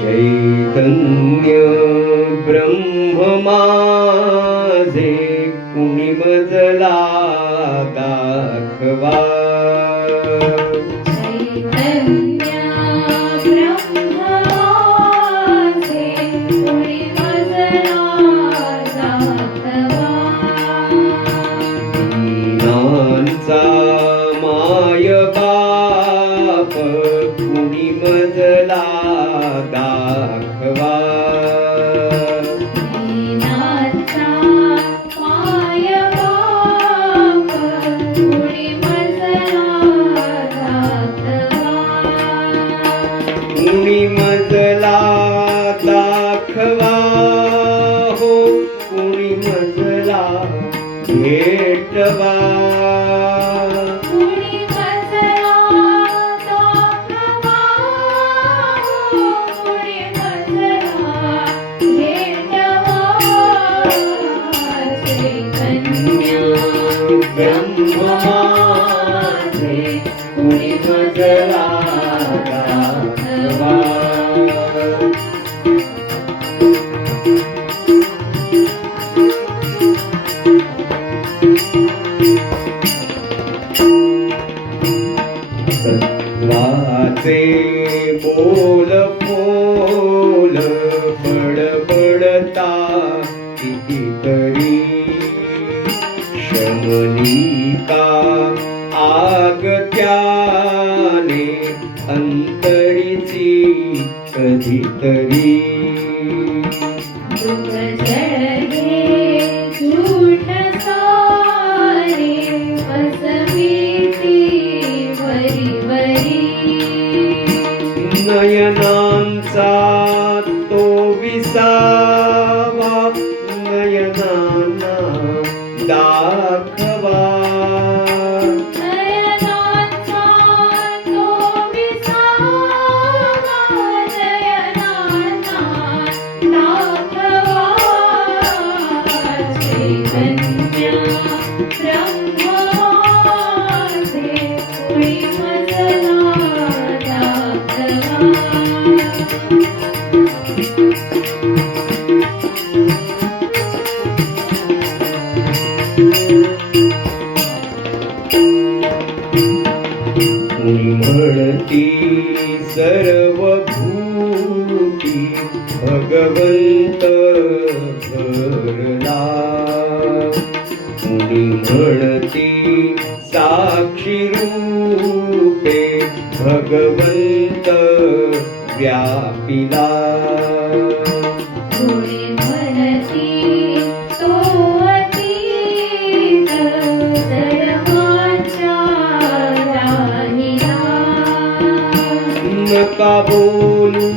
चैतन्य ब्रह्म माझे कुणी मजला दाखवा. चैतन्य ब्रह्म माझे कुणी मजला दाखवा. दीनांचा माय बाप कुणी मजला दाखवा. दीनांचा माय बाप कुणी मजला दाखवा. कुणी मजला दाखवा हो, कुणी मजला भेटवा. कुणी मजला दाखवा. कुणी मजला भेटवा. चैतन्य ब्रह्म माझे कुणी मजला दाखवा. तत्वाचे बोल बोल बडबडता कितीतरी. शमनिका आग त्याने अंतरीची कधीतरी. दुःख जळगे झूठ सारे फसविती वरी वरी. नयनांचा तो विसावा नयनांना दाखवा. नयनांचा तो विसावा नयनांना दाखवा. चैतन्य ब्रह्म माझे कुणी मजला दाखवा. कुणी म्हणती सर्व भूती भगवंत भरला. कुणी म्हणती साक्षी रूपे भगवंत व्यापिला. कुणी म्हणती तो अतीत सर्वांच्या राहिला. नका बोलू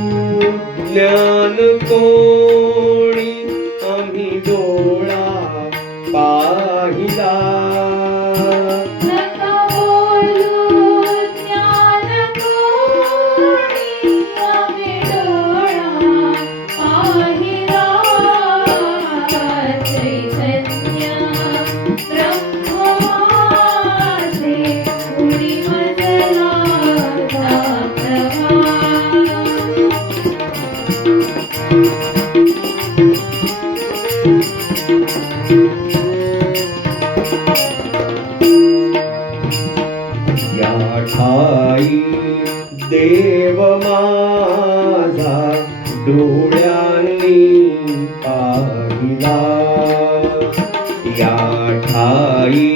ज्ञान कोणी आम्ही डोळा पाहिला. नका बोलू ज्ञान कोणी आम्ही डोळा पाहिला. चैतन्य ब्रह्म माझे कुणी मजला दाखवा. या ठाई देव माझा डोळ्यांनी पाहिला. या ठाई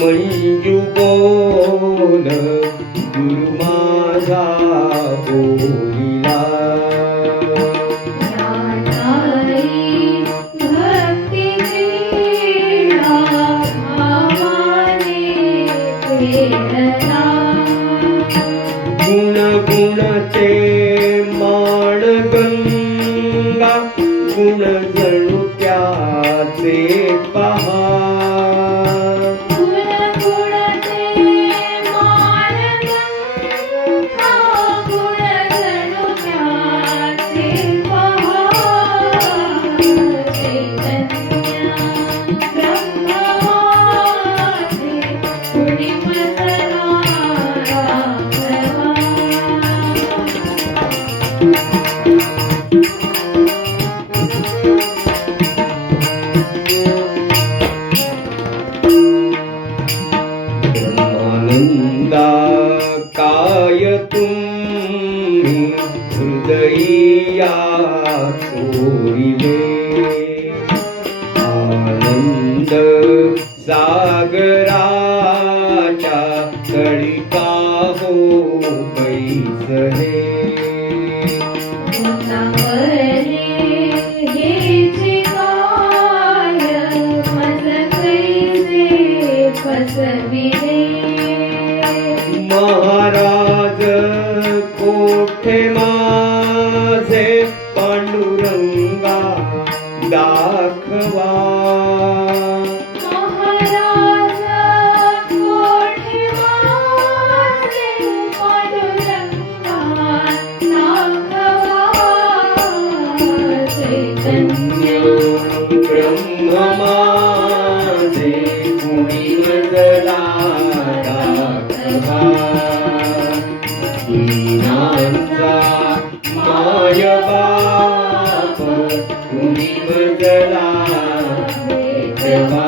मंजू बोल गुरु माझा बोलिला. भक्ती क्रीडा भावाने प्रेरणा. गुण गुणचे माण गंगा गुण जणू त्याचे पहा. गुण गुणते मान गंगा गुण जणू त्याचे पहा. चैतन्य ब्रह्म माझे कुणी मजला दाखवा. हृदयिया चोरिले आनंद सागराच्या तळिका हो बैसले गोतावले हेचे काय मज कैसे फसविले महाराज कोठे माझे पांडुरंगा दाखवा महाराज कोठे माझे पांडुरंगा दाखवा चैतन्य ब्रह्म माझे कुणी मजला दाखवा दीनांचा माय बाप कुणी मजला भेटवा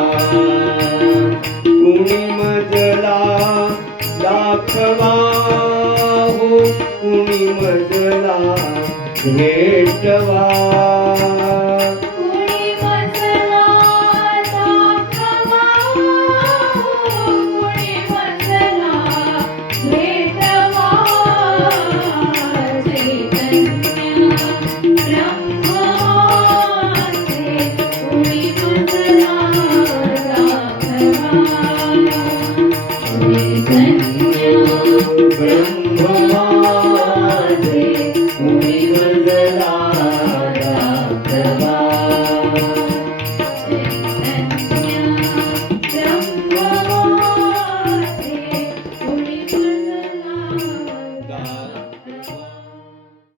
कुणी मजला दाखवा हो कुणी मजला भेटवा कुणी मजला दाखवा कुणी मजला भेटवा चैतन्य ब्रह्माचे कुणी मजला दाखवा चैतन्य ब्रह्म माझे कुणी मजला